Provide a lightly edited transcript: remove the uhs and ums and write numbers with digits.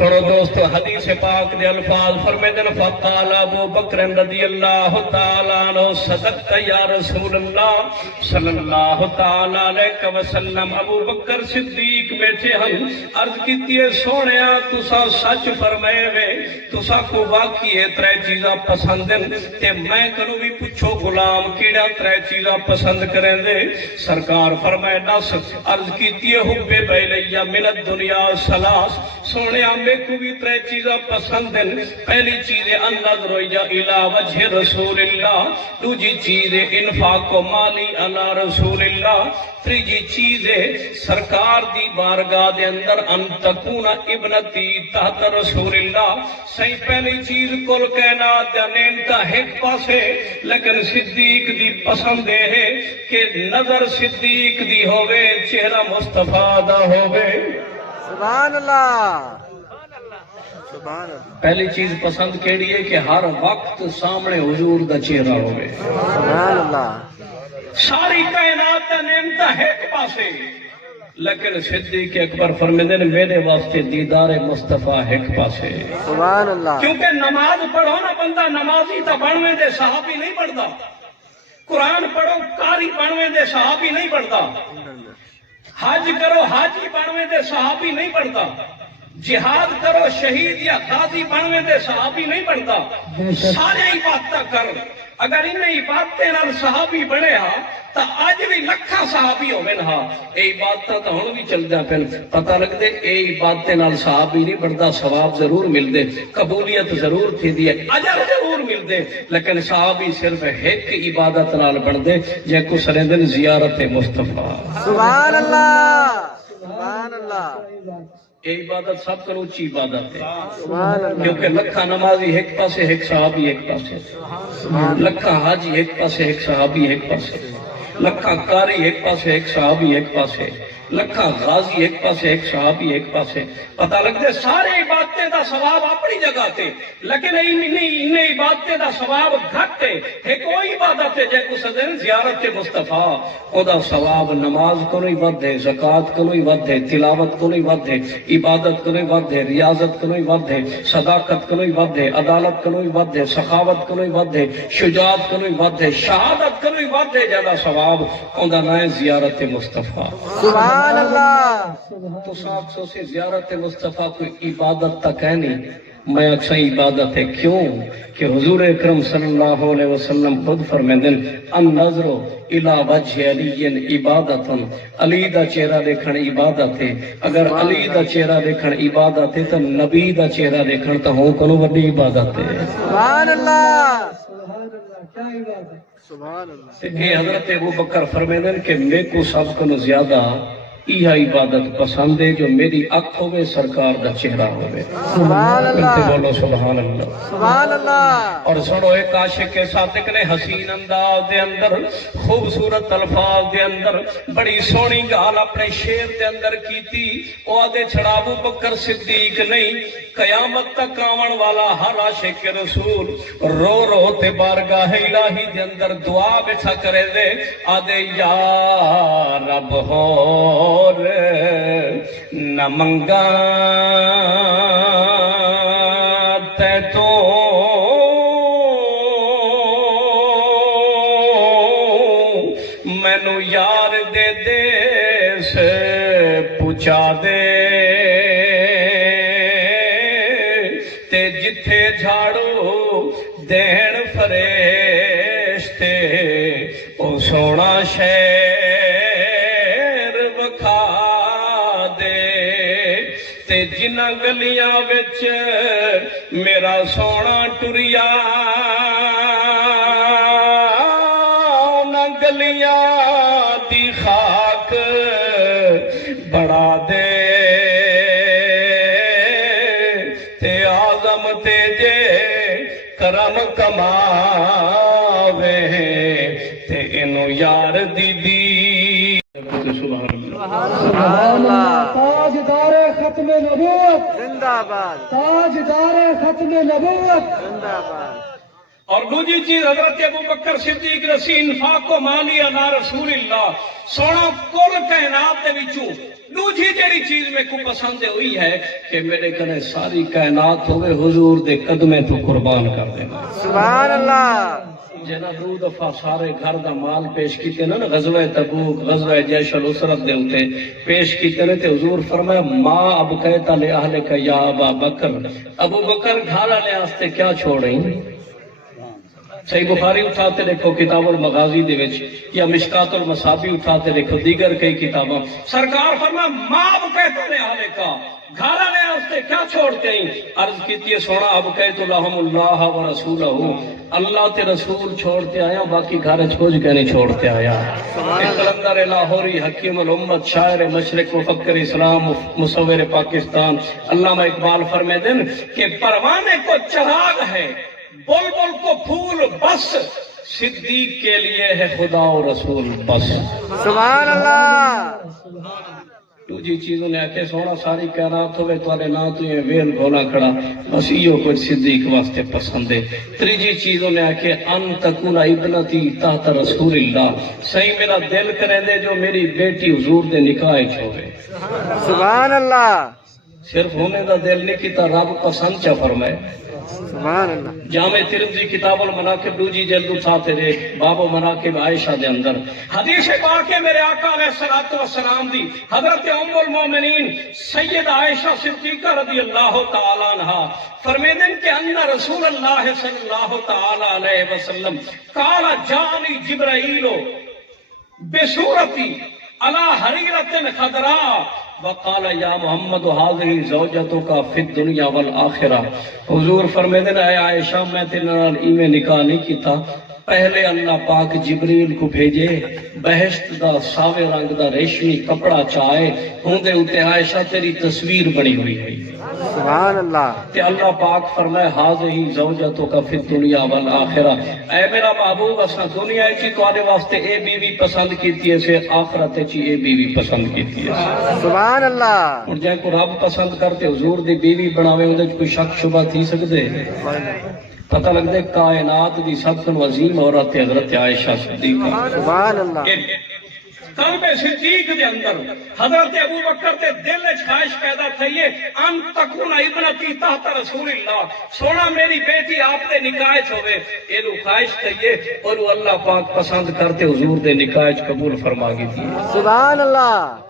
سنو دوستو حدیث پاک دے الفاظ فرمیدن فقال ابو بکر رضی اللہ تعالیٰ عنہ صدقت یا رسول اللہ صلی اللہ تعالیٰ علیہ وسلم ابو بکر صدیق بیٹھے ہم عرض کیتی ہے سونیا تسا سچ فرمائے وے تسا کو واقعی ہے ترے چیزاں پسندن تے میں کنو بھی پوچھو غلام کیڑا ترے چیزاں پسند کریں دے سرکار فرمائے دس عرض کیتی ہے حب بیلیہ من الدنیا ثلاث سونیا میں کو بھی ترے چیزاں پسند ہیں پہلی چیز النظر الى وجہ رسول اللہ دوسری چیز انفاق و مالی علی رسول اللہ تیسری چیز سرکار دی بارگاہ دے اندر ان تکون ابنتی تحت رسول اللہ صحیح پہلی چیز کل کائنات دا نینتا ایک پاسے لیکن صدیق دی پسند ہے کہ نظر صدیق دی ہوئے چہرہ مصطفیٰ دا ہوئے سبحان اللہ سبحان اللہ پہلی چیز پسند کیڑی ہے کہ ہر وقت سامنے حضور دا چہرہ ہوئے سبحان اللہ ساری کائنات دا نعمت ہے ایک پاسے لیکن صدیق اکبر فرمیندے نے میرے واسطے دیدار مصطفیٰ ایک پاسے سبحان اللہ کیونکہ نماز پڑھو نا بندہ نمازی تا بنویں دے صحابی نہیں پڑھتا قرآن پڑھو قاری بنویں دے صحابی نہیں پڑھتا حج کرو حاجی بنویں دے صحابی نہیں پڑھتا جہاد کرو شہید یا غازی بنویں دے صحابی نہیں پڑھتا سارے عبادت کر اگر انہیں عبادتیں نال صحابی بنے ہاں تا آج بھی لکھا صحابی ہوئے ہاں اے عبادتیں تا ہوں بھی چل جا پھر پتہ لگ دے اے عبادتیں نال صحابی نہیں بڑھتا ثواب ضرور مل دے قبولیت ضرور تھی دیئے اجر ضرور مل دے لیکن صحابی صرف ایک عبادت نال بڑھ دے جے کو سرندن زیارت مصطفیٰ سبحان اللہ سبحان اللہ یہ عبادت سب کو اونچی عبادت ہے سبحان اللہ کیونکہ لکھا نمازی ایک پاسے ایک صحابی ایک پاسے لکھا حاجی ایک پاسے ایک صحابی ایک پاسے لکھا قاری ایک پاسے ایک صحابی ایک پاسے لکھا غازی ایک پاسے ایک صحابی ایک پاسے پتہ لگ دے سارے عبادتیں دا ثواب اپنی جگہ تے لیکن انہیں عبادتیں دا ثواب گھٹ ہے ایک کوئی عبادت ہے جے کو سدن زیارت مصطفیٰ او دا ثواب نماز کو نہیں ود ہے زکوٰۃ کو نہیں ود ہے تلاوت کو نہیں ود ہے عبادت کو نہیں ود ہے ریاضت کو نہیں ود ہے صداقت کو نہیں ود ہے عدالت کو نہیں ود ہے سخاوت کو نہیں ود ہے شجاعت کو نہیں ود ہے شہادت کو نہیں ود ہے جدا ثواب او دا نام زیارت مصطفیٰ سبحان اللہ تو ساتھ سو سے زیارت مصطفیٰ کوئی عبادت تک ہے نہیں میں اکثر عبادت ہے کیوں کہ حضور اکرم صلی اللہ علیہ وسلم خود فرمیندن النظر الى وجہ علی عبادت علی دا چہرہ دیکھن عبادت ہے اگر علی دا چہرہ دیکھن عبادت ہے تو نبی دا چہرہ دیکھن تو ہوں کنو بڑی عبادت ہے سبحان اللہ سبحان اللہ اے حضرت ابو بکر فرمیندن کہ میں کو سب کو زیادہ یہ عبادت پسند ہے جو میری اکھ ہوئے سرکار دا چہرہ ہوئے سبحان اللہ بولو سبحان اللہ سبحان اللہ اور سنو ایک عاشق کے صادق نے حسین انداز دے اندر خوبصورت الفاظ دے اندر بڑی سونی گال اپنے شیر دے اندر کی تھی وہ آدھے چھڑا ابو بکر صدیق نہیں قیامت تک آون والا ہر عاشق کے رسول رو رو تے بارگاہ الہی دے اندر دعا بچھا کرے دے آدھے یا رب ہو نہ منگا تے تو مینو یار دے دیس پوچھا دے تے جتھے جھاڑو دین فرشتے او سونا شہر جنہ گلیاں وچ میرا سونا ٹریا نہ گلیاں دی خاک بڑا دے تے آزم تے جے کرم کماوے تے انو یار دی دی سبحان اللہ تاجدار ختم نبوت زندہ باد تاجدار ختم نبوت زندہ باد اور دوسری چیز حضرت ابو بکر صدیق رسی انفاق و مالی علی رسول اللہ سونا کل کائنات دے وچوں دوجی جڑی چیز میں کو پسند ہوئی ہے کہ میرے کنے ساری کائنات ہوئے حضور دے قدمے تو قربان کر دینا سبحان اللہ جنا دو دفعہ سارے گھر دا مال پیش کیتے نا غزوہ تبوک غزوہ جیش الاسرت دے اوتے پیش کیتے نے تے حضور فرمایا ما ابقیت لأہلک یا ابا بکر ابو بکر گھر والے واسطے کیا چھوڑیں صحیح بخاری اٹھاتے دیکھو کتاب المغازی دے وچ یا مشکات المصابی اٹھاتے دیکھو دیگر کئی کتاباں سرکار فرمایا ما ابقیت لأہلک گھر والے واسطے کیا چھوڑتے ہیں عرض کیتی ہے سونا ابقیت لہم اللہ و رسولہ اللہ تے رسول چھوڑتے آیا باقی گھر چھوڑ کے نہیں چھوڑتے آیا قلندر لاہوری حکیم الامت شاعر مشرق مفکر اسلام مصور پاکستان علامہ اقبال فرمائے دن کہ پروانے کو چراغ ہے بلبل کو پھول بس صدیق کے لیے ہے خدا و رسول بس سبحان اللہ دوجی چیزوں نے آکے سونا ساری کائنات ہوئے توارے نا تو یہ ویل گھولا کھڑا بس ایو کچھ صدیق واسطے پسند ہے تریجی چیزوں نے آکے ان تکون ابنتی تحت رسول اللہ صحیح میرا دل کریں دے جو میری بیٹی حضور دے نکاح چھوڑے سبحان اللہ صرف ہونے دا دل نہیں کیتا رب پسند چا فرمائے سبحان اللہ جامع ترمذی کتاب المناقب دوجی جلد اٹھاتے رہے باب مناقب عائشہ دے اندر حدیث پاک ہے میرے آقا علیہ الصلوۃ والسلام دی حضرت ام المومنین سید عائشہ صدیقہ رضی اللہ تعالی عنہا فرمیدن کہ ان رسول اللہ صلی اللہ تعالی علیہ وسلم قال جانی جبرائیل بصورتی علی حریرۃ خضراء وقال یا محمد حاضری زوجتوں کا فی الدنیا والآخرہ حضور فرمیدن اے عائشہ میں تیرے نال ایویں نکاح نہیں کیتا پہلے اللہ پاک جبریل کو بھیجے بہشت دا ساوے رنگ دا ریشمی کپڑا چاہے ہوندے اوتے عائشہ تیری تصویر بنی ہوئی ہے سبحان اللہ کہ اللہ پاک فرمائے حاضری زوجتوں کا فی الدنیا والآخرہ اے میرا محبوب اساں دنیا چی تواڈے واسطے اے بیوی پسند کیتی ہے سے آخرت چی اے بیوی پسند کیتی ہے سبحان اللہ اور جائے کو رب پسند کرتے حضور دی بیوی بناوے اندے کوئی شک شبہ تھی سکدے پتہ لگ دے کائنات دی سب سے عظیم عورت حضرت عائشہ صدیقہ سبحان اللہ قلب صدیق دے اندر حضرت ابو بکر تے دل وچ خواہش پیدا تھئی ہے ان تکون ابنتی تحت رسول اللہ سونا میری بیٹی آپ دے نکاح وچ ہوے اینو خواہش تھئی ہے اور اللہ پاک پسند کرتے حضور دے نکاح وچ قبول فرما گئی تھی سبحان اللہ